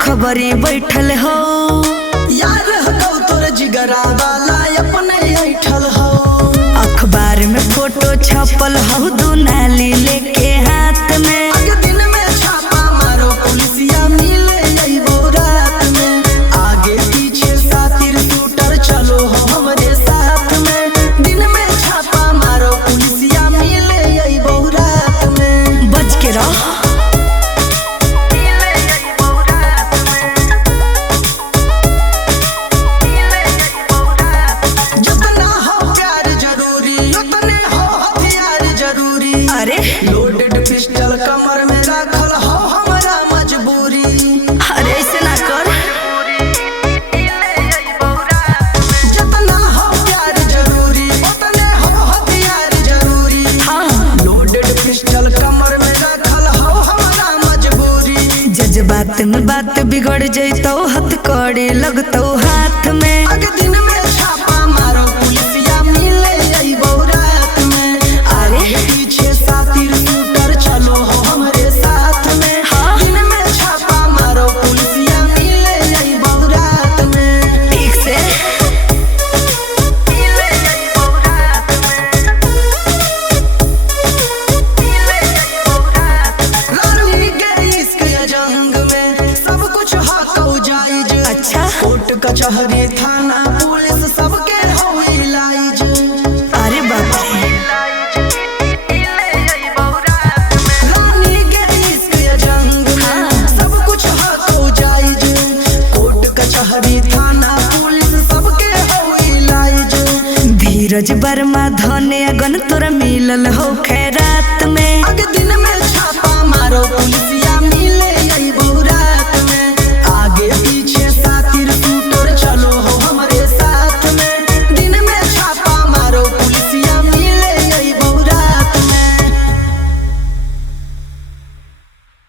खबरी बैठल हो यार हो तोर जिगरा वाला अपने ऐठल हो। अखबार में फोटो छपल हो दुनाली लेके हाथ में। आगे दिन में छापा मारो पुलिसिया मिले अइबो रात में। आगे पीछे सातिर शूटर चलो हो हमरे साथ में। दिन में छापा मारो पुलिसिया मिले अइबो रात में। बच के रहो लोडेड पिस्टल कमर में रखल हो हमरा मजबूरी। अरे ऐसे ना कर जितना हो प्यार जरूरी उतने हो हथियार जरूरी। हाँ लोडेड पिस्टल कमर में रखल हो हमरा मजबूरी। जज्बात में बात बिगड़ जैतो हथकड़ी लगतो हाथ में। आगे दिन में छापा मारो पुलिसिया मिले अइबो रात में। आगे पीछे सातिर शूटर चलो हो हमरे साथ में। हाँ दिन में छापा मारो पुलिसिया मिले अइबो रात में। ठीक से रानी के इश्क या जंग में सब कुछ हाको जायज। अच्छा कोर्ट कचहरी थाना पुलिस सबके हो इलाज। अरे बाप रे रानी के इश्क या जंग में सब कुछ हाको जायज। कोर्ट कचहरी थाना पुलिस सबके हो इलाज। धीरज वर्मा धने अगन तोरा मिलल हो खैर